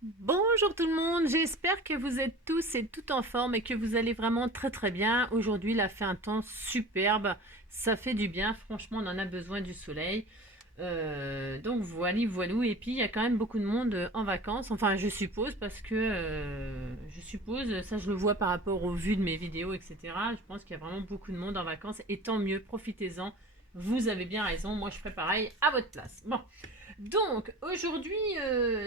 Bonjour tout le monde, j'espère que vous êtes tous et toutes en forme et que vous allez vraiment très très bien. Aujourd'hui, il a fait un temps superbe, ça fait du bien, franchement, on en a besoin du soleil. Donc voilà, voilou. Et puis il y a quand même beaucoup de monde en vacances, enfin je suppose, parce que je suppose, ça je le vois par rapport aux vues de mes vidéos, etc. Je pense qu'il y a vraiment beaucoup de monde en vacances et tant mieux, profitez-en. Vous avez bien raison, moi je ferai pareil à votre place. Bon. Donc, aujourd'hui,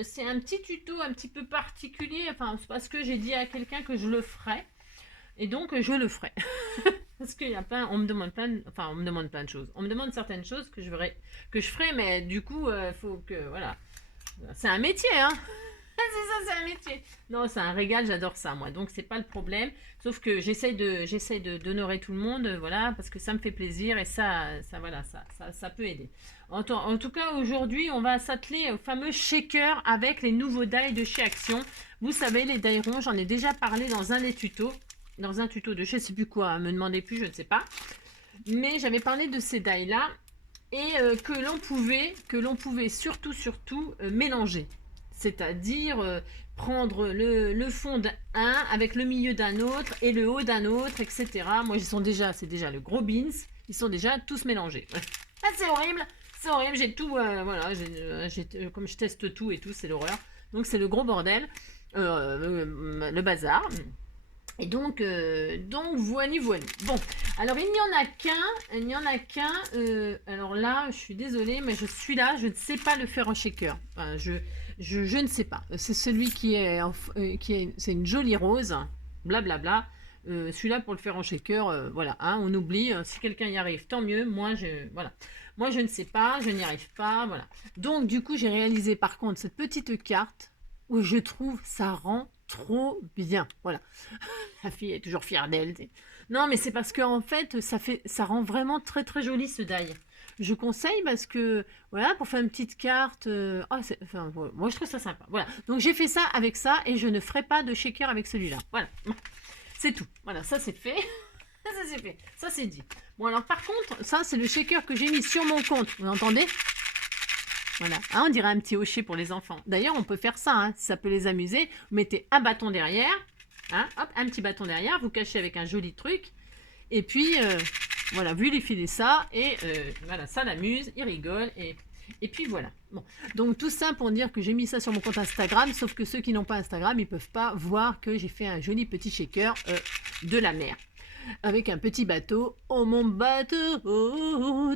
c'est un petit tuto un petit peu particulier. Enfin, c'est parce que j'ai dit à quelqu'un que je le ferais. Et donc, je le ferai. Parce qu'il y a plein, on me demande plein, enfin, on me demande plein de choses. On me demande certaines choses que je ferai, mais du coup, il faut que, voilà. C'est un métier, hein. C'est ça, c'est un métier. Non, c'est un régal, j'adore ça, moi. Donc, c'est pas le problème. Sauf que d'honorer tout le monde, voilà, parce que ça me fait plaisir et voilà, ça peut aider. En tout cas, aujourd'hui, on va s'atteler au fameux shaker avec les nouveaux dies de chez Action. Vous savez, les dies ronds, j'en ai déjà parlé dans un des tutos. Dans un tuto de je sais plus quoi, me demandez plus, je ne sais pas. Mais j'avais parlé de ces dies là et que l'on pouvait surtout mélanger. C'est-à-dire prendre le fond d'un avec le milieu d'un autre et le haut d'un autre, etc. Moi, c'est déjà le gros beans, ils sont déjà tous mélangés. Ah, c'est horrible, j'ai tout, voilà, comme je teste tout et tout, c'est l'horreur. Donc c'est le gros bordel, le bazar. Et donc voili voili. Bon, alors il n'y en a qu'un. Alors là, je suis désolée, mais je suis là, je ne sais pas le faire en shaker. Enfin, je ne sais pas. C'est celui c'est une jolie rose, blablabla. Celui-là pour le faire en shaker, voilà, hein, on oublie. Si quelqu'un y arrive, tant mieux. Voilà. Moi, je ne sais pas, je n'y arrive pas, voilà. Donc, du coup, j'ai réalisé par contre cette petite carte où je trouve ça rend trop bien. Voilà. La fille est toujours fière d'elle. Non, mais c'est parce que en fait, ça rend vraiment très très joli ce die. Je conseille parce que voilà, pour faire une petite carte, enfin, voilà, moi je trouve ça sympa. Voilà, donc j'ai fait ça avec ça et je ne ferai pas de shaker avec celui-là. Voilà, c'est tout. Voilà, ça c'est fait. Ça c'est fait. Ça c'est dit. Bon alors par contre, ça c'est le shaker que j'ai mis sur mon compte. Vous entendez? Voilà, hein, on dirait un petit hocher pour les enfants. D'ailleurs, on peut faire ça, hein, si ça peut les amuser. Vous mettez un bâton derrière, hein, hop, un petit bâton derrière, vous cachez avec un joli truc. Et puis, voilà, vous lui filez ça, et voilà, ça l'amuse, il rigole, et puis voilà. Bon, donc tout ça pour dire que j'ai mis ça sur mon compte Instagram, sauf que ceux qui n'ont pas Instagram, ils peuvent pas voir que j'ai fait un joli petit shaker de la mer avec un petit bateau. Oh mon bateau,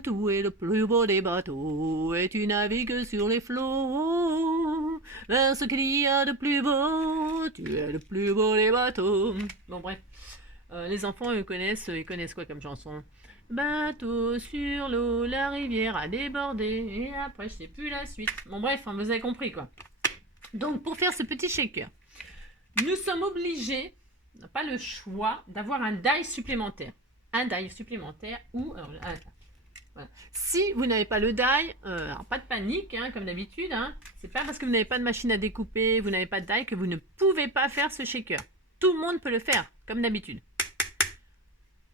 tu es le plus beau des bateaux, et tu navigues sur les flots. Vers ce qu'il y a de plus beau, tu es le plus beau des bateaux. Bon bref, les enfants ils connaissent quoi comme chanson? Bateau sur l'eau, la rivière a débordé, et après je sais plus la suite. Bon bref, hein, vous avez compris quoi. Donc pour faire ce petit shaker, nous sommes obligés, on n'a pas le choix, d'avoir un die supplémentaire. Un die supplémentaire ou... voilà. Si vous n'avez pas le die, alors pas de panique, hein, comme d'habitude. Hein, c'est pas parce que vous n'avez pas de machine à découper, vous n'avez pas de die que vous ne pouvez pas faire ce shaker. Tout le monde peut le faire, comme d'habitude.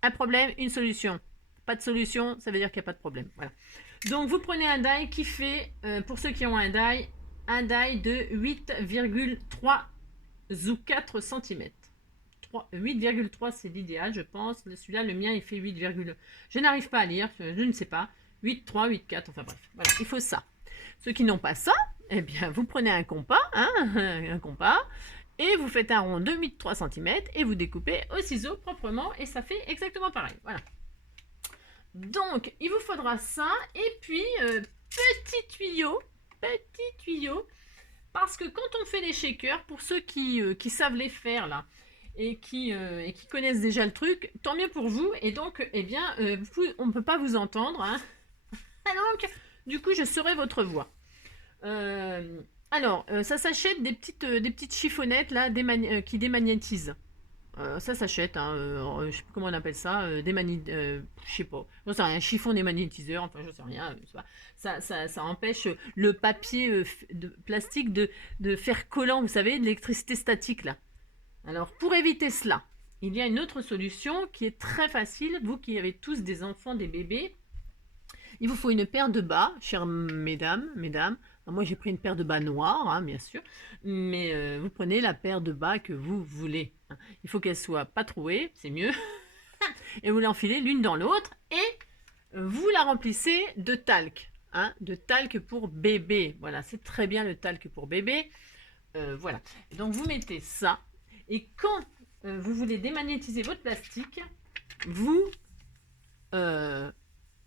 Un problème, une solution. Pas de solution, ça veut dire qu'il n'y a pas de problème. Voilà. Donc vous prenez un die qui fait, pour ceux qui ont un die de 8,3 ou 4 cm. 8,3 c'est l'idéal, je pense. Celui-là, le mien, il fait 8, je n'arrive pas à lire, je ne sais pas. 8,3, 8,4, enfin bref. Voilà, il faut ça. Ceux qui n'ont pas ça, eh bien, vous prenez un compas, hein, un compas, et vous faites un rond de 8,3 cm et vous découpez au ciseau proprement et ça fait exactement pareil. Voilà. Donc, il vous faudra ça et puis petit tuyau, parce que quand on fait des shakers, pour ceux qui savent les faire là, et qui connaissent déjà le truc, tant mieux pour vous. Et donc, eh bien, on ne peut pas vous entendre. Hein. Donc, du coup, je serai votre voix. Alors, ça s'achète des petites chiffonnettes là, qui démagnétisent. Ça s'achète, hein, je sais plus comment on appelle ça, je sais pas, non, c'est un chiffon démagnétiseur, enfin je sais rien, ça empêche le papier de plastique de faire collant, vous savez, de l'électricité statique là. Alors, pour éviter cela, il y a une autre solution qui est très facile. Vous qui avez tous des enfants, des bébés, il vous faut une paire de bas, chères mesdames. Alors, moi, j'ai pris une paire de bas noirs, hein, bien sûr, mais vous prenez la paire de bas que vous voulez, hein. Il faut qu'elle soit pas trouée, c'est mieux. Et vous l'enfilez l'une dans l'autre et vous la remplissez de talc, hein, de talc pour bébé. Voilà, c'est très bien le talc pour bébé. Voilà. Donc vous mettez ça et quand vous voulez démagnétiser votre plastique, vous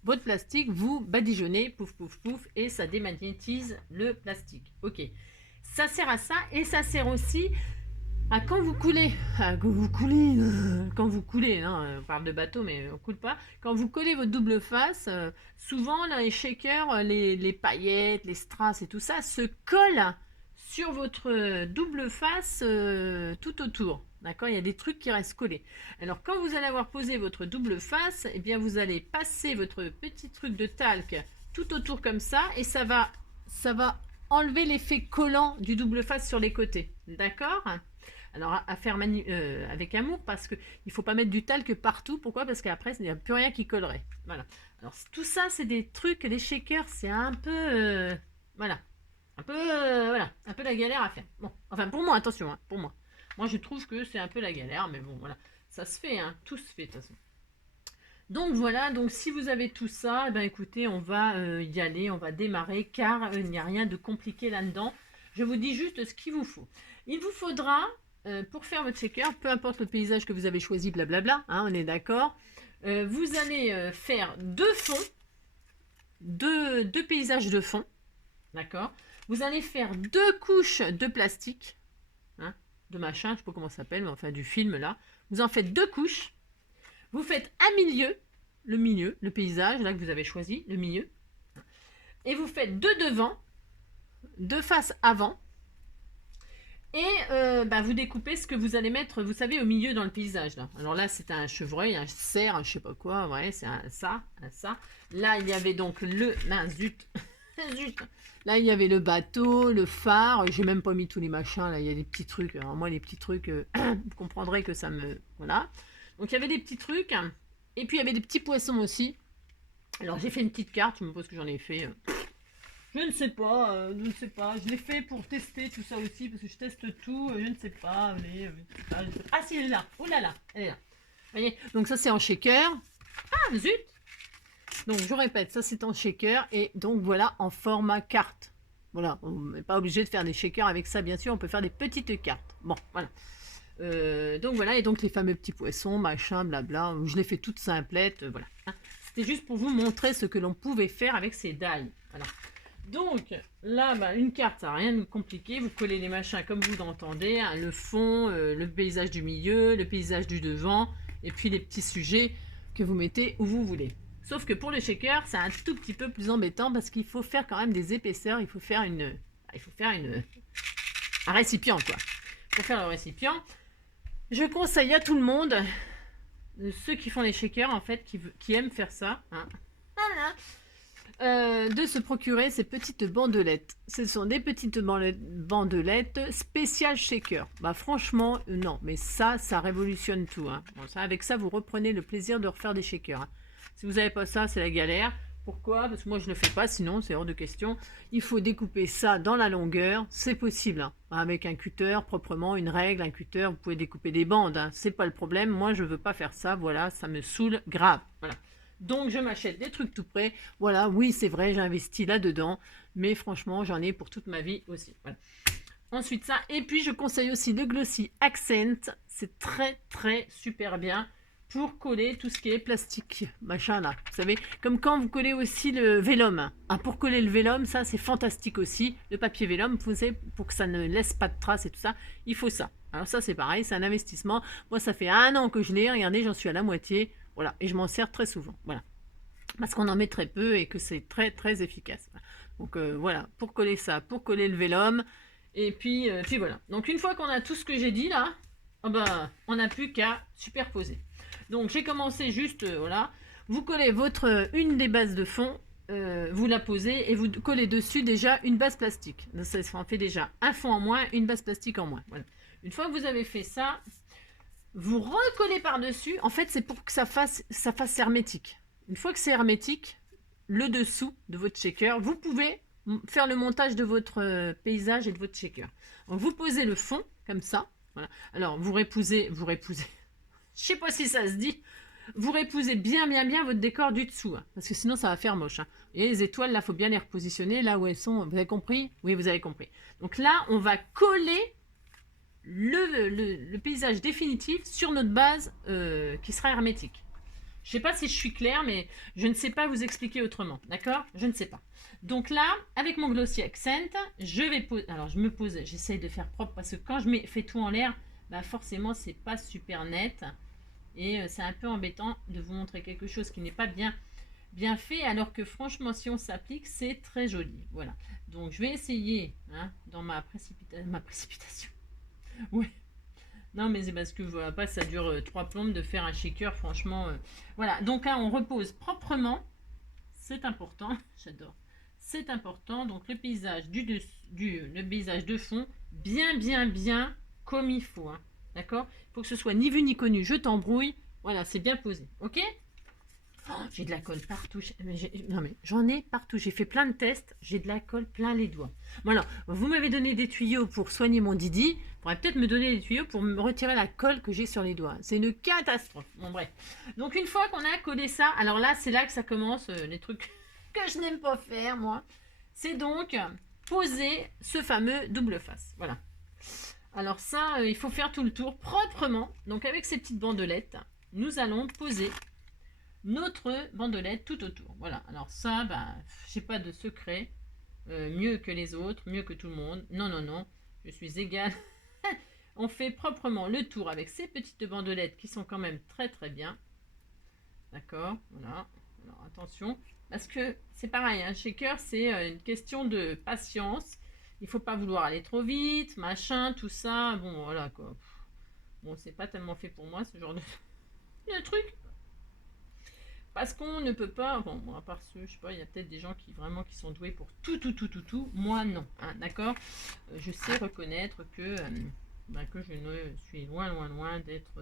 votre plastique, vous badigeonnez, pouf pouf pouf, et ça démagnétise le plastique. Ok. Ça sert à ça et ça sert aussi à quand vous coulez. Quand vous coulez, hein, on parle de bateau mais on coule pas. Quand vous collez votre double face, souvent dans les shakers, les paillettes, les strass et tout ça se collent sur votre double face tout autour. D'accord, il y a des trucs qui restent collés. Alors quand vous allez avoir posé votre double face, eh bien vous allez passer votre petit truc de talc tout autour comme ça et ça va enlever l'effet collant du double face sur les côtés. D'accord? Alors à faire avec amour parce qu'il ne faut pas mettre du talc partout. Pourquoi? Parce qu'après il n'y a plus rien qui collerait. Voilà. Alors tout ça c'est des trucs, les shakers c'est un peu voilà. Un peu voilà, un peu la galère à faire. Bon, enfin pour moi, attention, hein, pour moi. Moi je trouve que c'est un peu la galère, mais bon voilà, ça se fait, hein, tout se fait de toute façon. Donc voilà, donc si vous avez tout ça, eh ben écoutez, on va y aller, on va démarrer, car il n'y a rien de compliqué là-dedans. Je vous dis juste ce qu'il vous faut. Il vous faudra, pour faire votre shaker, peu importe le paysage que vous avez choisi, blablabla, hein, on est d'accord, vous allez faire deux fonds, deux paysages de fond, d'accord. Vous allez faire deux couches de plastique, hein, de machin, je ne sais pas comment ça s'appelle, mais enfin du film là. Vous en faites deux couches. Vous faites un milieu, le paysage là que vous avez choisi, le milieu. Et vous faites deux devant, deux faces avant. Et vous découpez ce que vous allez mettre, vous savez, au milieu dans le paysage là. Alors là, c'est un chevreuil, un cerf, je sais pas quoi, ouais, c'est un ça. Là, il y avait donc le... Mince, zut. Zut. Là, il y avait le bateau, le phare. J'ai même pas mis tous les machins. Là, il y a des petits trucs. Alors, moi, les petits trucs, vous comprendrez que ça me... Voilà. Donc, il y avait des petits trucs. Et puis, il y avait des petits poissons aussi. Alors, j'ai fait une petite carte. Je me pose que j'en ai fait. Je ne sais pas. Je l'ai fait pour tester tout ça aussi. Parce que je teste tout. Je ne sais pas. Mais... Ah, si, elle est là. Oh là là. Elle est là. Vous voyez? Donc, ça, c'est en shaker. Ah, zut. Donc je répète, ça c'est en shaker et donc voilà en format carte. Voilà, on n'est pas obligé de faire des shakers avec ça bien sûr, on peut faire des petites cartes. Bon, voilà. Donc voilà, et donc les fameux petits poissons, machin, blabla, je les fais toutes simplettes, voilà. C'était juste pour vous montrer ce que l'on pouvait faire avec ces die. Voilà. Donc là, une carte, ça n'a rien de compliqué, vous collez les machins comme vous l'entendez, hein, le fond, le paysage du milieu, le paysage du devant, et puis les petits sujets que vous mettez où vous voulez. Sauf que pour le shaker, c'est un tout petit peu plus embêtant parce qu'il faut faire quand même des épaisseurs. Il faut faire un récipient, quoi. Pour faire le récipient, je conseille à tout le monde, ceux qui font les shakers, en fait, qui aiment faire ça, hein, de se procurer ces petites bandelettes. Ce sont des petites bandelettes spéciales shaker. Bah franchement, non. Mais ça révolutionne tout, hein. Bon, ça, avec ça, vous reprenez le plaisir de refaire des shakers, hein. Si vous n'avez pas ça, c'est la galère. Pourquoi? Parce que moi, je ne le fais pas, sinon, c'est hors de question. Il faut découper ça dans la longueur. C'est possible, hein. Avec un cutter, proprement, une règle, un cutter, vous pouvez découper des bandes, hein. C'est pas le problème. Moi, je ne veux pas faire ça. Voilà, ça me saoule grave. Voilà. Donc, je m'achète des trucs tout près. Voilà, oui, c'est vrai, j'ai investi là-dedans. Mais franchement, j'en ai pour toute ma vie aussi. Voilà. Ensuite, ça. Et puis, je conseille aussi le Glossy Accent. C'est très, très super bien pour coller tout ce qui est plastique, machin là. Vous savez, comme quand vous collez aussi le vélum. Ah, pour coller le vélum, ça c'est fantastique aussi. Le papier vélum, vous savez, pour que ça ne laisse pas de traces et tout ça, il faut ça. Alors ça c'est pareil, c'est un investissement. Moi ça fait 1 an que je l'ai, regardez, j'en suis à la moitié. Voilà, et je m'en sers très souvent. Voilà. Parce qu'on en met très peu et que c'est très très efficace. Donc voilà, pour coller ça, pour coller le vélum. Et puis voilà. Donc une fois qu'on a tout ce que j'ai dit là, oh bah, on n'a plus qu'à superposer. Donc j'ai commencé juste, voilà, vous collez une des bases de fond, vous la posez et vous collez dessus déjà une base plastique. Donc, ça en fait déjà un fond en moins, une base plastique en moins. Voilà. Une fois que vous avez fait ça, vous recollez par-dessus. En fait, c'est pour que ça fasse hermétique. Une fois que c'est hermétique, le dessous de votre shaker, vous pouvez faire le montage de votre paysage et de votre shaker. Donc vous posez le fond comme ça. Voilà. Alors vous répousez, je sais pas si ça se dit, vous répousez bien votre décor du dessous, hein, parce que sinon ça va faire moche. Hein. Et les étoiles, là, il faut bien les repositionner là où elles sont. Vous avez compris? Oui, vous avez compris. Donc là, on va coller le paysage définitif sur notre base qui sera hermétique. Je ne sais pas si je suis claire, mais je ne sais pas vous expliquer autrement. D'accord? Je ne sais pas. Donc là, avec mon Glossy Accent, je vais poser. Alors, je me pose, j'essaye de faire propre parce que quand je fais tout en l'air, bah forcément, c'est pas super net. Et c'est un peu embêtant de vous montrer quelque chose qui n'est pas bien fait, alors que franchement, si on s'applique, c'est très joli. Voilà. Donc, je vais essayer, hein, dans ma précipitation. Oui. Non, mais c'est parce que voilà, pas ça dure 3 plombes de faire un shaker, franchement. Voilà, donc là, on repose proprement. C'est important, j'adore. C'est important, donc le paysage le paysage de fond, bien, comme il faut. Hein. D'accord? Il faut que ce soit ni vu ni connu. Je t'embrouille. Voilà, c'est bien posé. Ok? Oh, j'ai de la colle partout. Non mais j'en ai partout. J'ai fait plein de tests. J'ai de la colle plein les doigts. Voilà. Vous m'avez donné des tuyaux pour soigner mon Didi. Vous pourrez peut-être me donner des tuyaux pour me retirer la colle que j'ai sur les doigts. C'est une catastrophe. Bon bref. Donc une fois qu'on a collé ça, alors là c'est là que ça commence les trucs que je n'aime pas faire moi. C'est donc poser ce fameux double face. Voilà. Alors ça, il faut faire tout le tour proprement. Donc avec ces petites bandelettes, nous allons poser notre bandelette tout autour. Voilà, alors ça, j'ai pas de secret. Mieux que les autres, mieux que tout le monde. Non, je suis égale. On fait proprement le tour avec ces petites bandelettes qui sont quand même très bien. D'accord, voilà. Alors attention, parce que c'est pareil, un shaker, c'est une question de patience. Il faut pas vouloir aller trop vite, machin, tout ça. Bon, voilà quoi. Bon, c'est pas tellement fait pour moi ce genre de truc. Parce qu'on ne peut pas, bon, à part ceux, je sais pas, il y a peut-être des gens qui sont doués pour tout. Moi, non, hein, d'accord. Je sais reconnaître que je ne suis loin d'être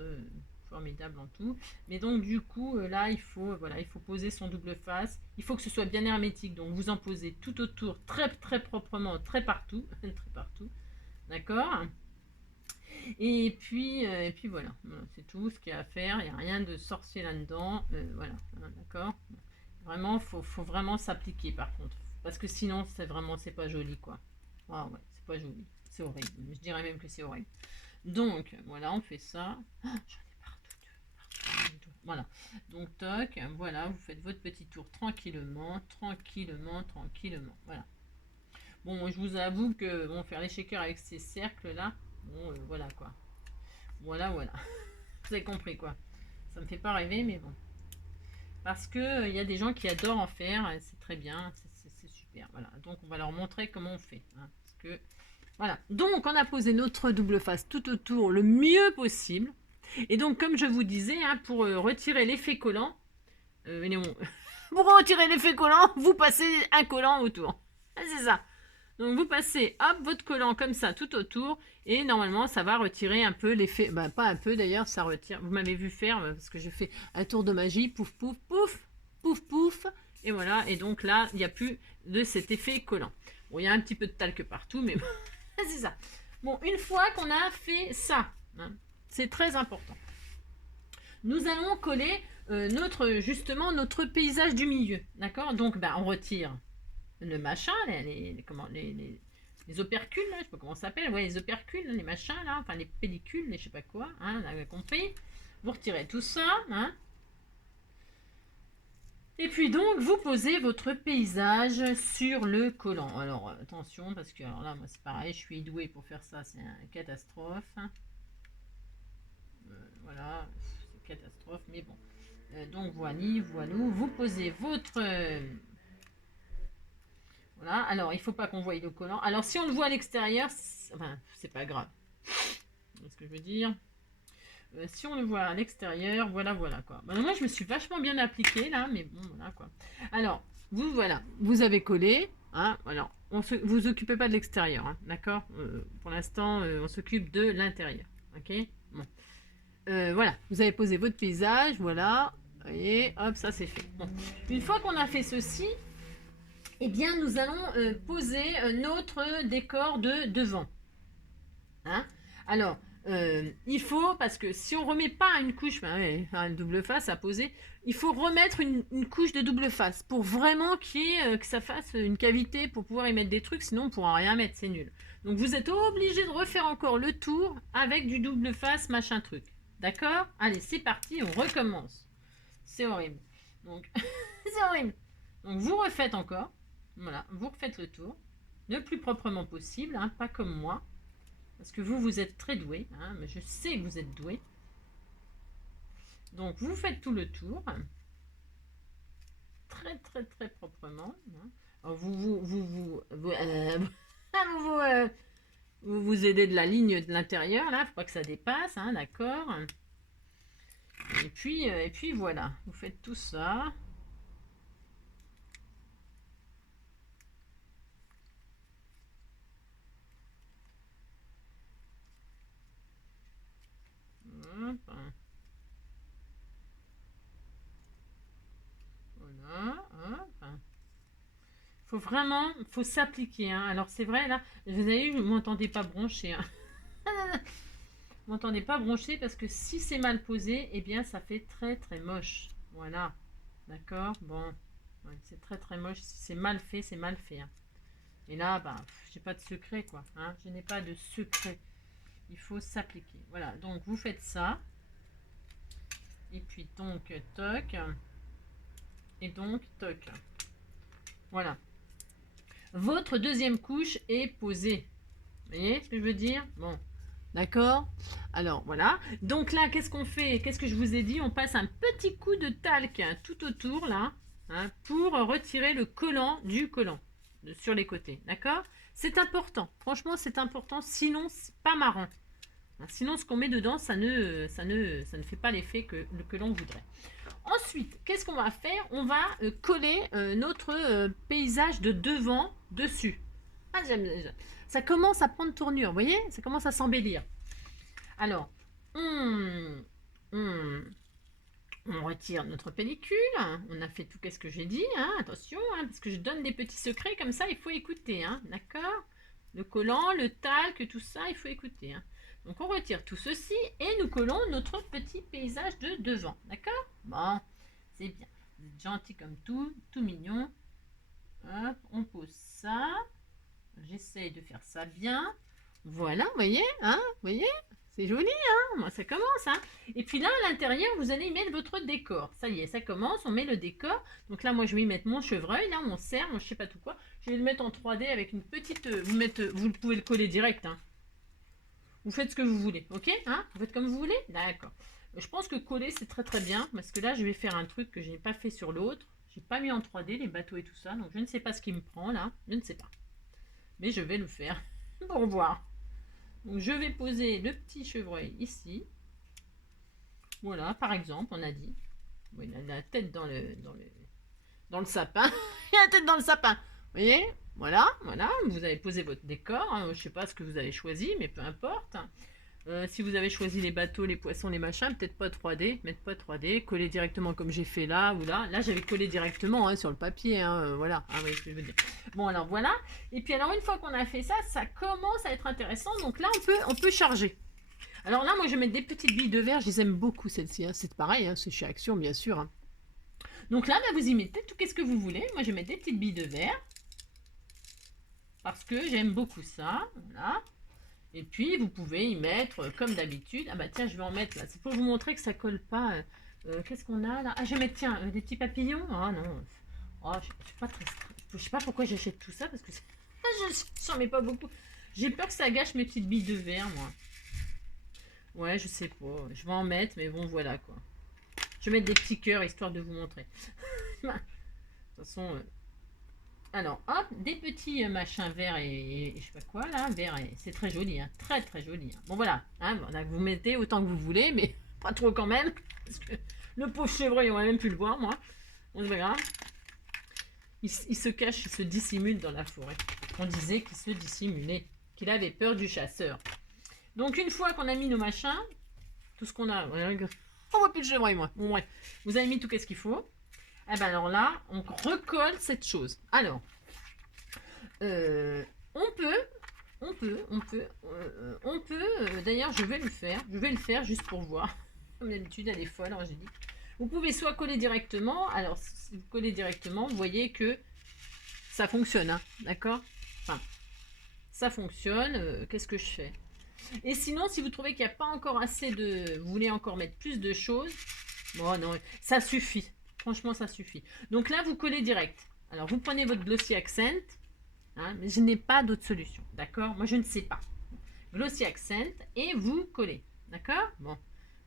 formidable en tout. Mais donc, du coup, là, il faut poser son double face. Il faut que ce soit bien hermétique. Donc, vous en posez tout autour, très proprement, très partout. D'accord. Et puis voilà, c'est tout ce qu'il y a à faire, il n'y a rien de sorcier là-dedans, voilà, d'accord. Vraiment, faut vraiment s'appliquer par contre, parce que sinon c'est pas joli quoi. Ah ouais, c'est pas joli, c'est horrible, je dirais même que c'est horrible. Donc voilà, on fait ça. Oh, j'en ai partout. Voilà, donc toc, voilà, vous faites votre petit tour tranquillement, voilà. Bon, je vous avoue que faire les shakers avec ces cercles là, bon, voilà quoi. Voilà. Vous avez compris quoi. Ça me fait pas rêver, mais bon. Parce que il y a des gens qui adorent en faire, c'est très bien, c'est super. Voilà. Donc on va leur montrer comment on fait. Hein, parce que voilà. Donc on a posé notre double face tout autour le mieux possible. Et donc comme je vous disais, hein, pour retirer l'effet collant, pour retirer l'effet collant, vous passez un collant autour. C'est ça. Donc vous passez hop votre collant comme ça tout autour et normalement ça va retirer un peu l'effet, pas un peu d'ailleurs, ça retire, vous m'avez vu faire parce que je fais un tour de magie, pouf et voilà, et donc là il n'y a plus de cet effet collant. Bon, il y a un petit peu de talc partout mais c'est ça. Bon, une fois qu'on a fait ça, hein, c'est très important. Nous allons coller notre paysage du milieu, d'accord. Donc on retire le machin, les opercules, là, je sais pas comment ça s'appelle, ouais, les opercules, les machins, là, enfin les pellicules, les je sais pas quoi, hein, vous avez compris. Vous retirez tout ça, hein. Et puis donc, vous posez votre paysage sur le collant. Alors, attention, parce que alors là, moi, c'est pareil, je suis douée pour faire ça, c'est une catastrophe. Voilà, c'est catastrophe, mais bon. Donc, voilà, vous posez votre... Voilà, alors il faut pas qu'on voie le collant. Alors si on le voit à l'extérieur, c'est pas grave. C'est ce que je veux dire. Si on le voit à l'extérieur, voilà quoi. Moi je me suis vachement bien appliquée là, mais bon voilà quoi. Alors vous avez collé. Hein, alors vous occupez pas de l'extérieur, hein, d'accord. Pour l'instant, on s'occupe de l'intérieur. Ok. Bon. Voilà, vous avez posé votre paysage, voilà. Et hop, ça c'est fait. Bon. Une fois qu'on a fait ceci. eh bien, nous allons poser notre décor de devant. Hein? Alors, il faut, parce que si on remet pas une couche, une double face à poser, il faut remettre une couche de double face pour vraiment que ça fasse une cavité pour pouvoir y mettre des trucs, sinon on ne pourra rien mettre, c'est nul. Donc vous êtes obligé de refaire encore le tour avec du double face, machin truc. D'accord? Allez, c'est parti, on recommence. C'est horrible. Donc, c'est horrible. Donc vous refaites encore. Voilà, vous refaites le tour. Le plus proprement possible, hein, pas comme moi. Parce que vous êtes très doué, hein, mais je sais que vous êtes doué. Donc, vous faites tout le tour. Très, très, très proprement. Hein. Alors, vous aidez de la ligne de l'intérieur, là. Faut pas que ça dépasse, hein, d'accord. Et puis, voilà. Vous faites tout ça. Hop. Voilà, hop. Faut s'appliquer. Hein. Alors c'est vrai là, vous avez vu, vous m'entendez pas broncher. Hein. Vous m'entendez pas broncher parce que si c'est mal posé, eh bien ça fait très très moche. Voilà, d'accord. Bon, ouais, c'est très très moche. Si c'est mal fait, c'est mal fait. Hein. Et là, bah, j'ai pas de secret quoi. Hein. Je n'ai pas de secret. Il faut s'appliquer. Voilà, donc vous faites ça. Et puis donc toc. Et donc toc. Voilà. Votre deuxième couche est posée. Vous voyez ce que je veux dire? Bon, d'accord. Alors, voilà. Donc là, qu'est-ce qu'on fait? Qu'est-ce que je vous ai dit? On passe un petit coup de talc tout autour, là, hein, pour retirer le collant du collant sur les côtés. D'accord? C'est important. Franchement, c'est important. Sinon, c'est pas marrant. Sinon, ce qu'on met dedans, ça ne fait pas l'effet que l'on voudrait. Ensuite, qu'est-ce qu'on va faire? On va coller notre paysage de devant dessus. Ah, ça commence à prendre tournure, vous voyez? Ça commence à s'embellir. Alors, on retire notre pellicule. On a fait tout ce que j'ai dit. Hein, attention, hein, parce que je donne des petits secrets comme ça, il faut écouter. Hein, d'accord? Le collant, le talc, tout ça, il faut écouter. Hein. Donc on retire tout ceci et nous collons notre petit paysage de devant. D'accord? Bon, c'est bien. Vous êtes gentil comme tout mignon. Hop, on pose ça. J'essaye de faire ça bien. Voilà, vous voyez, hein? Vous voyez? C'est joli, hein? Moi, ça commence, hein? Et puis là, à l'intérieur, vous allez y mettre votre décor. Ça y est, ça commence, on met le décor. Donc là, moi, je vais y mettre mon chevreuil, là, mon cerf, je sais pas tout quoi. Je vais le mettre en 3D avec une petite... vous pouvez le coller direct, hein? Vous faites ce que vous voulez, ok? Hein? Vous faites comme vous voulez? D'accord. Je pense que coller, c'est très très bien, parce que là, je vais faire un truc que je n'ai pas fait sur l'autre. Je n'ai pas mis en 3D, les bateaux et tout ça, donc je ne sais pas ce qui me prend, là. Je ne sais pas. Mais je vais le faire pour voir. Donc je vais poser le petit chevreuil ici. Voilà, par exemple, on a dit. Bon, il a la tête dans le sapin. Il a la tête dans le sapin. Vous voyez? Voilà. Vous avez posé votre décor. Hein. Je ne sais pas ce que vous avez choisi, mais peu importe. Si vous avez choisi les bateaux, les poissons, les machins, peut-être pas 3D, mettre pas 3D, coller directement comme j'ai fait là ou là. Là, j'avais collé directement hein, sur le papier, hein, voilà. Ah oui, ce que je veux dire. Bon, alors voilà. Et puis alors, une fois qu'on a fait ça, ça commence à être intéressant. Donc là, on peut charger. Alors là, moi, je vais mettre des petites billes de verre. Je les aime beaucoup, celles-ci. Hein. C'est pareil, hein, c'est chez Action, bien sûr. Hein. Donc là, bah, vous y mettez tout ce que vous voulez. Moi, je vais mettre des petites billes de verre. Parce que j'aime beaucoup ça. Voilà. Et puis, vous pouvez y mettre, comme d'habitude. Ah bah tiens, je vais en mettre là. C'est pour vous montrer que ça colle pas. Qu'est-ce qu'on a là? Ah, je vais mettre, tiens, des petits papillons. Ah non. Oh, je suis pas très... Je sais pas pourquoi j'achète tout ça, parce que j'en mets pas beaucoup. J'ai peur que ça gâche mes petites billes de verre, moi. Ouais, je sais pas. Je vais en mettre, mais bon, voilà, quoi. Je vais mettre des petits cœurs, histoire de vous montrer. De toute façon... Alors, hop, des petits machins verts et je sais pas quoi, là, vert et c'est très joli, hein, très très joli. Hein. Bon, voilà, hein, vous mettez autant que vous voulez, mais pas trop quand même, parce que le pauvre chevreuil, on va même plus le voir, moi. Bon, c'est pas grave. Il se cache, il se dissimule dans la forêt. On disait qu'il se dissimulait, qu'il avait peur du chasseur. Donc, une fois qu'on a mis nos machins, tout ce qu'on a... On voit plus le chevreuil, moi. Bon, bref, vous avez mis tout ce qu'il faut. Eh ben alors là, on recolle cette chose. Alors, Euh, on peut, d'ailleurs, je vais le faire juste pour voir. Comme d'habitude, elle est folle, Angélique. Vous pouvez soit coller directement. Alors, si vous collez directement, vous voyez que ça fonctionne, hein, d'accord? Enfin, ça fonctionne. Qu'est-ce que je fais? Et sinon, si vous trouvez qu'il n'y a pas encore assez de... Vous voulez encore mettre plus de choses. Bon, non, ça suffit. Franchement, ça suffit. Donc là, vous collez direct. Alors, vous prenez votre Glossy Accent. Hein, mais je n'ai pas d'autre solution. D'accord? Moi, je ne sais pas. Glossy Accent. Et vous collez. D'accord? Bon.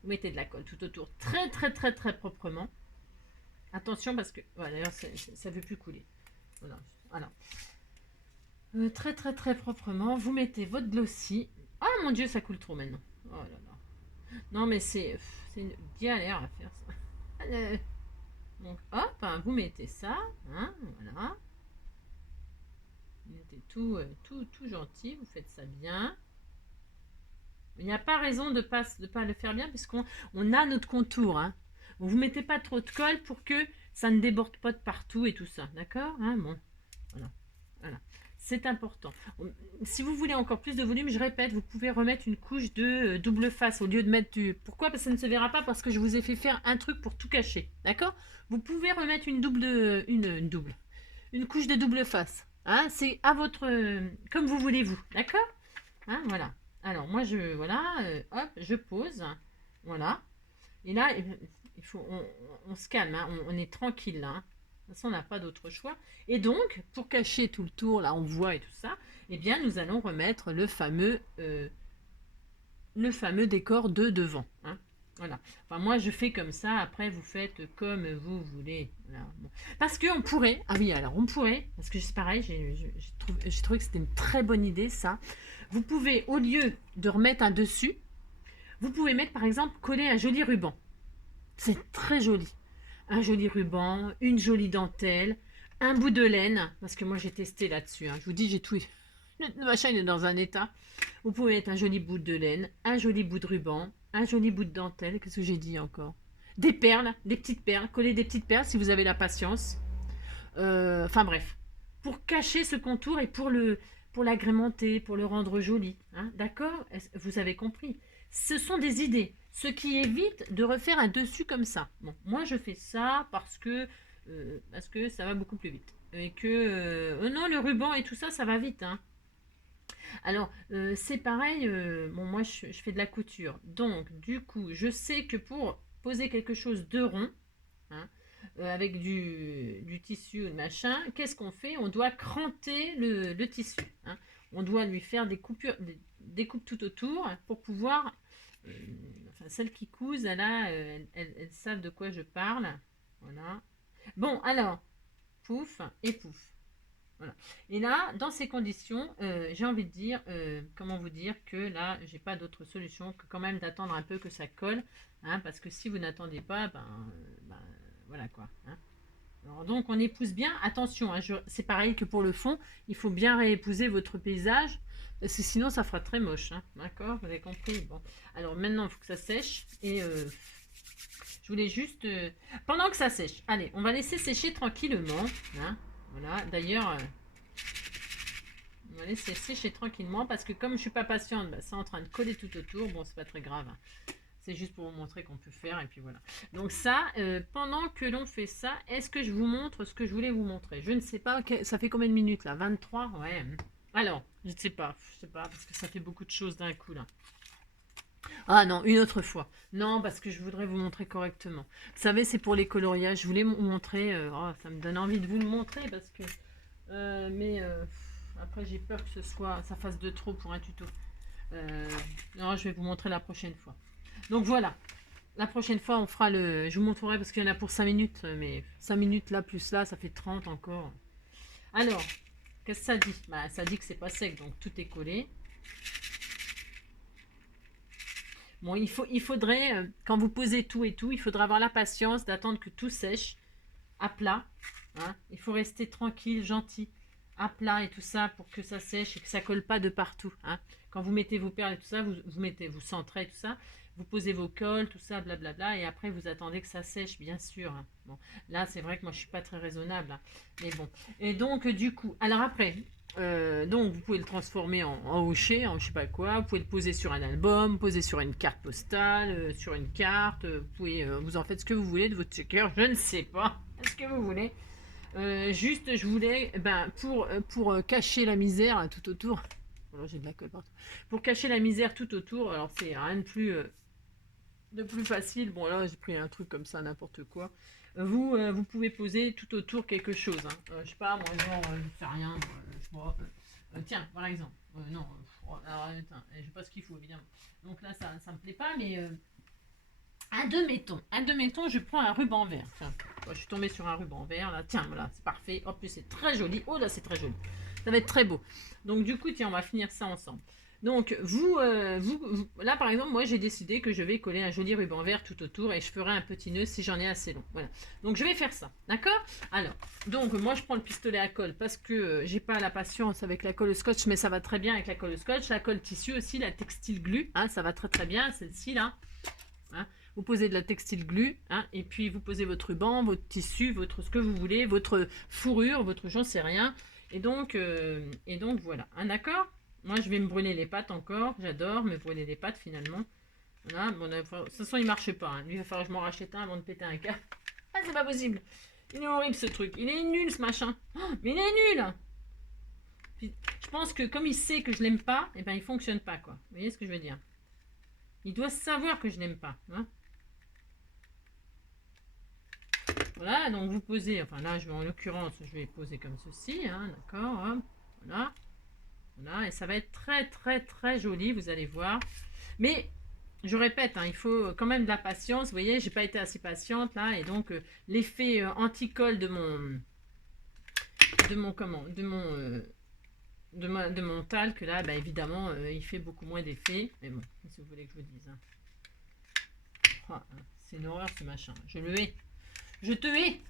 Vous mettez de la colle tout autour. Très, très, très, très proprement. Attention parce que... Voilà, d'ailleurs, ça ne veut plus couler. Voilà. Voilà. Très, très, très proprement. Vous mettez votre glossy. Ah, mon Dieu, ça coule trop maintenant. Oh là là. Non, mais c'est une galère à faire ça. Donc, hop, hein, vous mettez ça. Hein, voilà. Vous mettez tout gentil. Vous faites ça bien. Il n'y a pas raison de pas le faire bien puisqu'on a notre contour. Hein. Vous ne mettez pas trop de colle pour que ça ne déborde pas de partout et tout ça. D'accord, hein, bon. Voilà. Voilà. C'est important. Si vous voulez encore plus de volume, je répète, vous pouvez remettre une couche de double face au lieu de mettre du... Pourquoi? Parce que ça ne se verra pas parce que je vous ai fait faire un truc pour tout cacher. D'accord? Vous pouvez remettre une couche de double face. Hein? C'est à votre... comme vous voulez vous. D'accord? Hein, voilà. Alors, moi, hop, je pose. Voilà. Et là, il faut, on se calme, hein, on est tranquille là. Hein. De toute façon, on n'a pas d'autre choix. Et donc, pour cacher tout le tour, là, on voit et tout ça, eh bien, nous allons remettre le fameux décor de devant. Hein. Voilà. Enfin, moi, je fais comme ça. Après, vous faites comme vous voulez. Voilà. Bon. Parce qu'on pourrait... Ah oui, alors, on pourrait... Parce que c'est pareil, j'ai trouvé que c'était une très bonne idée, ça. Vous pouvez, au lieu de remettre un dessus, vous pouvez mettre, par exemple, coller un joli ruban. C'est très joli. Un joli ruban, une jolie dentelle, un bout de laine, parce que moi j'ai testé là-dessus. Hein. Je vous dis, j'ai tout. Le machin il est dans un état. Vous pouvez mettre un joli bout de laine, un joli bout de ruban, un joli bout de dentelle. Qu'est-ce que j'ai dit encore? Des perles, des petites perles. Coller des petites perles si vous avez la patience. Enfin bref. Pour cacher ce contour et pour l'agrémenter, pour le rendre joli. Hein. D'accord? Vous avez compris. Ce sont des idées. Ce qui évite de refaire un dessus comme ça. Bon, moi je fais ça parce que ça va beaucoup plus vite. Et que non, le ruban et tout ça, ça va vite. Hein. Alors, c'est pareil, bon, moi je fais de la couture. Donc, du coup, je sais que pour poser quelque chose de rond, hein, avec du tissu ou de machin, qu'est-ce qu'on fait? On doit cranter le tissu. Hein. On doit lui faire des coupures, des coupes tout autour pour pouvoir... enfin, celles qui cousent, elles savent de quoi je parle. Voilà. Bon, alors, pouf et pouf. Voilà. Et là, dans ces conditions, j'ai envie de dire, comment vous dire que là, j'ai pas d'autre solution que quand même d'attendre un peu que ça colle, hein, parce que si vous n'attendez pas, voilà quoi. Hein. Alors donc on épouse bien, attention, hein, c'est pareil que pour le fond, il faut bien réépouser votre paysage, parce que sinon ça fera très moche, hein, d'accord, vous avez compris. Bon, alors maintenant il faut que ça sèche, et je voulais juste, pendant que ça sèche, allez, on va laisser sécher tranquillement, hein, voilà, d'ailleurs, on va laisser sécher tranquillement, parce que comme je suis pas patiente, c'est en train de coller tout autour, bon c'est pas très grave, hein. C'est juste pour vous montrer qu'on peut faire et puis voilà. Donc ça, pendant que l'on fait ça, est-ce que je vous montre ce que je voulais vous montrer? Je ne sais pas, ça fait combien de minutes là? 23? Ouais. Alors, je ne sais pas, parce que ça fait beaucoup de choses d'un coup là. Ah non, une autre fois. Non, parce que je voudrais vous montrer correctement. Vous savez, c'est pour les coloriages. Je voulais vous montrer, ça me donne envie de vous le montrer parce que... après j'ai peur que ça fasse de trop pour un tuto. Non, je vais vous montrer la prochaine fois. Donc voilà, la prochaine fois on fera je vous montrerai parce qu'il y en a pour 5 minutes, mais 5 minutes là plus là, ça fait 30 encore. Alors, qu'est-ce que ça dit? Ça dit que c'est pas sec, donc tout est collé. Bon, il faudrait, quand vous posez tout et tout, il faudra avoir la patience d'attendre que tout sèche à plat. Hein. Il faut rester tranquille, gentil, à plat et tout ça pour que ça sèche et que ça colle pas de partout. Hein. Quand vous mettez vos perles et tout ça, vous centrez et tout ça, vous posez vos cols, tout ça, blablabla, et après vous attendez que ça sèche, bien sûr. Hein. Bon, là c'est vrai que moi je suis pas très raisonnable, hein. Mais bon. Et donc du coup, alors après, Donc vous pouvez le transformer en hochet, en je sais pas quoi. Vous pouvez le poser sur un album, poser sur une carte postale, sur une carte. Vous pouvez, vous en faites ce que vous voulez de votre sticker. Je ne sais pas ce que vous voulez. Juste, je voulais, ben, pour cacher la misère hein, tout autour. Voilà, j'ai de la colle partout. Pour cacher la misère tout autour. Alors c'est rien de plus facile. Bon là, j'ai pris un truc comme ça, n'importe quoi. Vous pouvez poser tout autour quelque chose. Hein. Je sais pas, moi, genre, je sais rien. Je sais pas, tiens, par exemple. Non, alors, attends, je sais pas ce qu'il faut, évidemment. Donc là, ça me plaît pas, mais un demi-ton, je prends un ruban vert. Tiens, je suis tombée sur un ruban vert, là. Tiens, voilà, c'est parfait. En plus, c'est très joli. Oh là, c'est très joli. Ça va être très beau. Donc, du coup, tiens, on va finir ça ensemble. Donc, là, par exemple, moi, j'ai décidé que je vais coller un joli ruban vert tout autour et je ferai un petit nœud si j'en ai assez long. Voilà. Donc, je vais faire ça. D'accord? Alors, donc, moi, je prends le pistolet à colle parce que j'ai pas la patience avec la colle au scotch, mais ça va très bien avec la colle au scotch. La colle tissu aussi, la textile glue, hein, ça va très très bien. Celle-ci, là. Hein. Vous posez de la textile glue, hein, et puis vous posez votre ruban, votre tissu, ce que vous voulez, votre fourrure, votre j'en sais rien. Et donc voilà. Hein, d'accord? Moi, je vais me brûler les pattes encore. J'adore me brûler les pattes finalement. Voilà. Bon, de toute façon, il marche pas. Hein. Lui, il va falloir que je m'en rachète un avant de péter un câble. Ah, c'est pas possible. Il est horrible ce truc. Il est nul ce machin. Oh, mais il est nul. Puis, je pense que comme il sait que je l'aime pas, et ben il fonctionne pas quoi. Vous voyez ce que je veux dire? Il doit savoir que je l'aime pas. Hein. Voilà, donc vous posez, enfin là, en l'occurrence, je vais poser comme ceci, hein, d'accord, hein, voilà. Voilà, et ça va être très très très joli, vous allez voir. Mais je répète, hein, il faut quand même de la patience. Vous voyez, j'ai pas été assez patiente là, et donc l'effet anti-colle de mon talc là, bah, évidemment, il fait beaucoup moins d'effet. Mais bon, si vous voulez que je vous dise. Hein. Oh, c'est une horreur ce machin. Je le hais. Je te hais.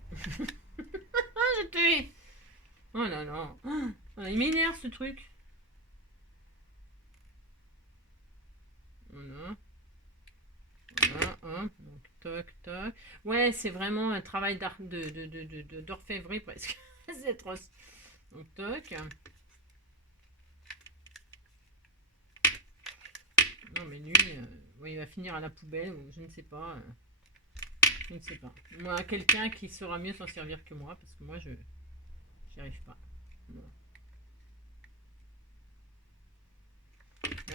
Je te hais. Oh là là. Oh, il m'énerve ce truc. Voilà. Voilà, hein. Donc, toc, toc. Ouais, c'est vraiment un travail d'orfèvrerie presque. C'est atroce. Donc, toc. Non, mais lui, ouais, il va finir à la poubelle ou je ne sais pas. Je ne sais pas. Moi, quelqu'un qui saura mieux s'en servir que moi, parce que moi, j'y arrive pas. Voilà.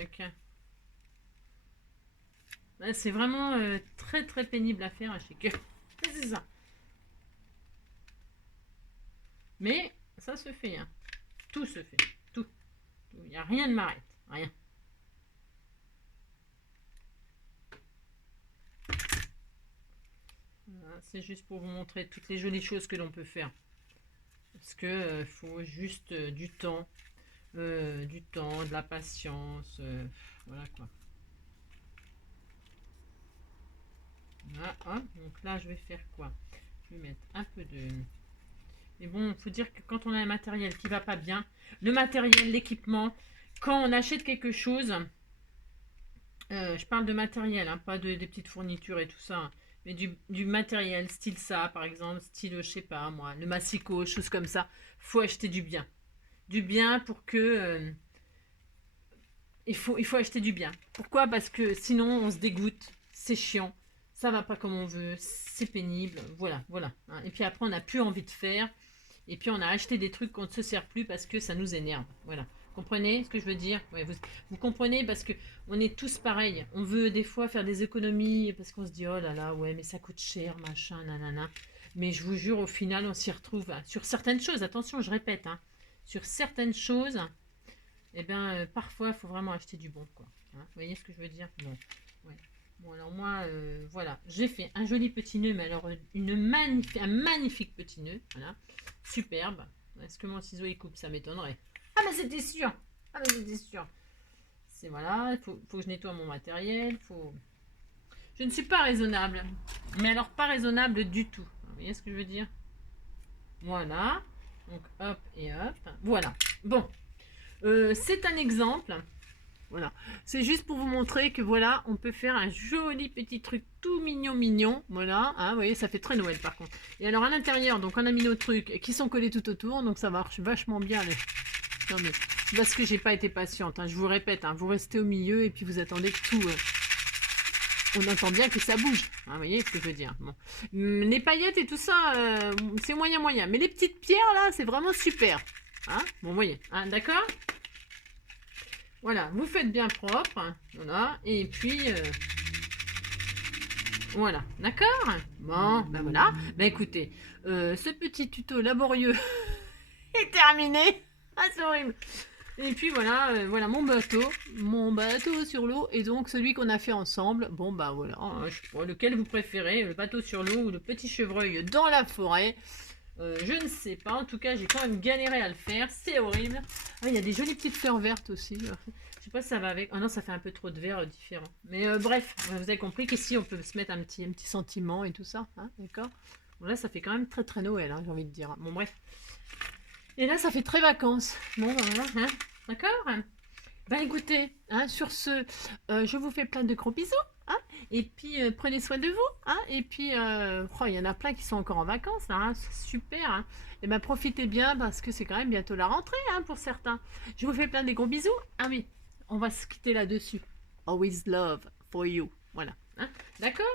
Ok. C'est vraiment très très pénible à faire à shaker. C'est ça. Mais ça se fait. Hein. Tout se fait. Tout. Il n'y a rien de m'arrête. Rien. Voilà, c'est juste pour vous montrer toutes les jolies choses que l'on peut faire. Parce que faut juste du temps, de la patience. Voilà quoi. Voilà, hein. Donc là, je vais faire quoi? Je vais mettre un peu de... Mais bon, il faut dire que quand on a un matériel qui va pas bien, le matériel, l'équipement, quand on achète quelque chose, je parle de matériel, hein, pas des petites fournitures et tout ça, hein, mais du matériel, style ça, par exemple, style, je sais pas, moi, le massicot, choses comme ça, faut acheter du bien. Du bien pour que... il faut acheter du bien. Pourquoi? Parce que sinon, on se dégoûte, c'est chiant, ça va pas comme on veut, c'est pénible, voilà, voilà. Hein. Et puis après, on n'a plus envie de faire. Et puis on a acheté des trucs qu'on ne se sert plus parce que ça nous énerve. Voilà. Comprenez ce que je veux dire? Ouais, vous comprenez parce que on est tous pareils. On veut des fois faire des économies parce qu'on se dit oh là là, ouais, mais ça coûte cher, machin, nanana. Mais je vous jure, au final, on s'y retrouve sur certaines choses. Attention, je répète, hein, sur certaines choses, eh bien, parfois, il faut vraiment acheter du bon, quoi. Hein, vous voyez ce que je veux dire? Bon, ouais. Bon, alors moi, voilà, j'ai fait un joli petit nœud, mais alors un magnifique petit nœud, voilà, superbe. Est-ce que mon ciseau il coupe? Ça m'étonnerait. Ah, mais c'était sûr! Ah, mais c'était sûr! C'est voilà, il faut que je nettoie mon matériel, Je ne suis pas raisonnable, mais alors pas raisonnable du tout. Vous voyez ce que je veux dire? Voilà, donc hop et hop, voilà. Bon, c'est un exemple. Voilà, c'est juste pour vous montrer que voilà, on peut faire un joli petit truc tout mignon mignon, voilà, hein, vous voyez, ça fait très Noël par contre. Et alors à l'intérieur, donc on a mis nos trucs qui sont collés tout autour, donc ça marche vachement bien. Non mais, c'est parce que j'ai pas été patiente, hein, je vous répète, hein, vous restez au milieu et puis vous attendez que tout... on entend bien que ça bouge, hein, vous voyez ce que je veux dire. Bon. Les paillettes et tout ça, c'est moyen. Mais les petites pierres, là, c'est vraiment super. Hein, bon, vous voyez, hein, d'accord. Voilà, vous faites bien propre. Hein, voilà, et puis... voilà, d'accord. Bon, ben voilà. Ben écoutez, ce petit tuto laborieux est terminé. Ah, c'est horrible. Et puis voilà, voilà mon bateau sur l'eau, et donc celui qu'on a fait ensemble. Bon bah voilà, hein, je sais pas lequel vous préférez, le bateau sur l'eau ou le petit chevreuil dans la forêt. Je ne sais pas, en tout cas j'ai quand même galéré à le faire, c'est horrible. Ah, il y a des jolies petites fleurs vertes aussi. Je sais pas si ça va avec. Ah non, ça fait un peu trop de vert différent. Mais bref, vous avez compris qu'ici on peut se mettre un petit sentiment et tout ça, hein, d'accord. Bon là ça fait quand même très Noël, hein, j'ai envie de dire. Bon bref. Et là ça fait très vacances. Bon ben voilà, hein. D'accord. Ben écoutez, hein, sur ce, je vous fais plein de gros bisous. Hein, et puis prenez soin de vous. Hein, et puis, oh, il y en a plein qui sont encore en vacances. Là, hein, c'est super. Hein. Et ben profitez bien parce que c'est quand même bientôt la rentrée, hein, pour certains. Je vous fais plein de gros bisous. Ah oui, on va se quitter là-dessus. Always love for you. Voilà. Hein, d'accord.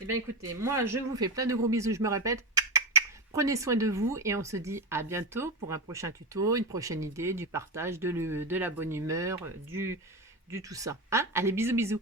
Et ben écoutez, moi je vous fais plein de gros bisous. Je me répète. Prenez soin de vous et on se dit à bientôt pour un prochain tuto, une prochaine idée, du partage, de la bonne humeur, du tout ça. Hein, allez, bisous.